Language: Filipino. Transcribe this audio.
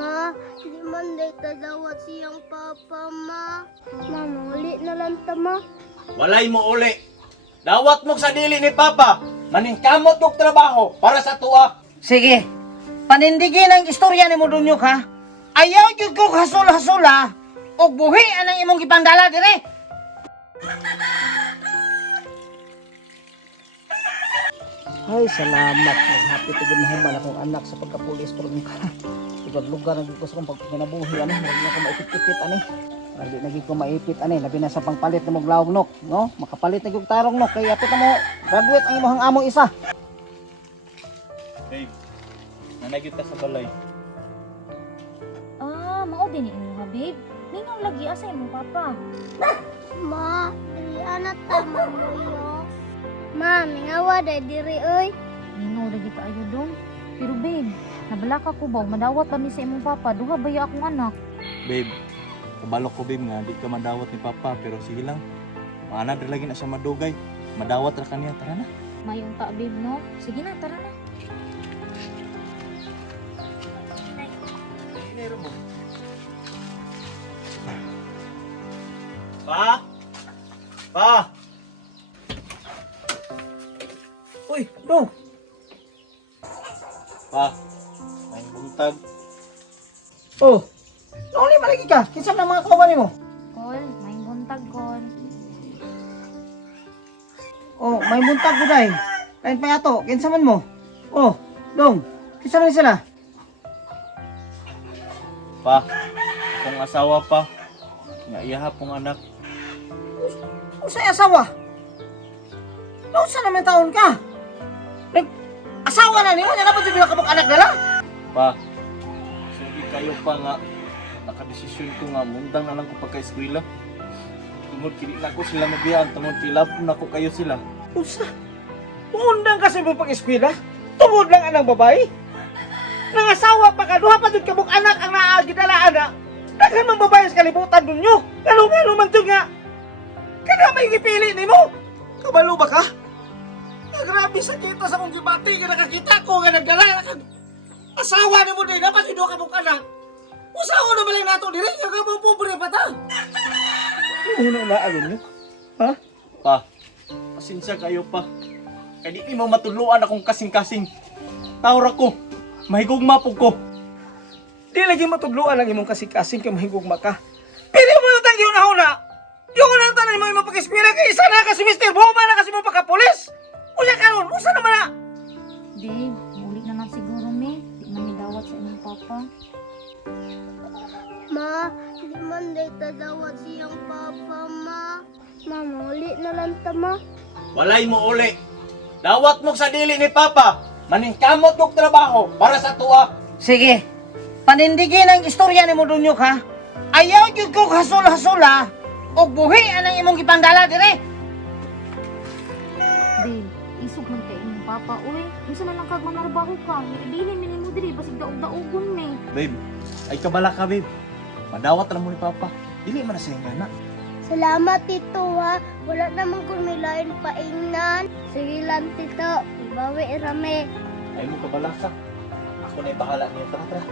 Ma, di man day tadawat siyang papa, ma. Mamuli na lang ta, ma. Walay mo uli. Dawat mo sa dili ni Papa. Maningkamot og trabaho para sa tuwa. Sige, panindigin ang istorya ni mo dunyok ha. Ayaw jud ko hasol-hasula og buhi anang imong gipandala dire. Ay, salamat. Happy to ginahiman akong anak sa pagkapulis pero ka. Ibang lugar na gusto kong pagkinabuhi ani, hindi na ko maipit-ipit ani. Hindi na ko maipit ani, labi na sa pangpalit na maglawog nok, no? Makapalit na gyud tarong nok kay ato ta mo graduate ang imong amo isa. Babe, nanagit ka sa balay. Ah, mao din ni nga, babe. Ningaw lagi asa imong papa. Ma, dili anak ta mamuyo. Ma, mingawa day diri, oy. Ningaw lagi ta ayo dong. Pero babe, nabalaka ko ba madawat ba mi sa imong papa? Duha ba ya akong anak? Babe, kabalok ko babe nga, di ka madawat ni Papa. Pero sige lang, maana rin lagi na siya madugay. Madawat ra kaniya, tara na. Mayong ta, babe, no? Sige na, tara na. Pa? Pa? Uy, dong. Pa, may buntag. Oh. Nauli malagi ka. Kinsa na mga kauban nimo? Kol, may buntag, Kol. Oh, may buntag ko dai. Lain pa yato, kinsa man mo? Oh, dong. Kinsa man sila? Pa, akong asawa pa. Nga iyaha pong anak. Unsay asawa? Nausa naman taon ka? Asawa na nimo, nya dapat jud ka anak dala. Pa, sige kayo pa nga. Nakadesisyon ko nga, mundang na lang ko pagka-eskwela. Tungod kini na ko sila mabiyan, tungod kilap na ko kayo sila. Usa? Undang kasi mo pag-eskwela? Tungod lang anang babae? Nangasawa pa ka, duha pa jud kabuk anak ang naagi dala anak. Daghan mang babae sa kalibutan dunyo. Ngano man jud nga. Kada may gipili nimo. Kabalo ba ka? Grabe sa kita sa mong gibati nga nakakita ko nga nagdala kag asawa nimo din dapat jud ka kabuk anak. Usaon na balay nato diri nga ka pobre pa ta. Una na alon niyo. Ha? Pa, pasensya kayo pa. Kaya di mo matuluan akong kasing-kasing. Tawra ko, mahigugma po ko. Di lagi matudluan ang imong kasing-kasing kay mahigugma ka. Pili mo yung tangyo na huna. Yung unang tanan mo imong pag-eskwela kay isa na ka si Mr. Boma na kasi mo pagka-pulis. Unya karon, usa naman na. Babe, muli na lang siguro, me. Di man ni dawat sa imong papa. Ma, di man day tadawat siyang papa, ma. Mamuli na lang ta, ma. Walay mo uli. Dawat mo sa dili ni Papa. Maningkamot og trabaho para sa tuwa. Sige, panindigin ang istorya ni mo dunyok ha. Ayaw jud ko hasol-hasula og buhi anang imong gipandala dire. Babe, isog man kay imong papa. Uy, unsa man lang kag manarbaho ka? Ibilin mi nimo diri basig daog-daogon me. Babe, ay kabala ka babe. Madawat lang mo ni Papa. Dili man na siya nga na. Salamat, tito, ha. Wala naman kung may lain paingnan. Sige lang, tito. Ibawi rame. Ay mo kabala ka. Ako na bahala niyo. Tara, tara.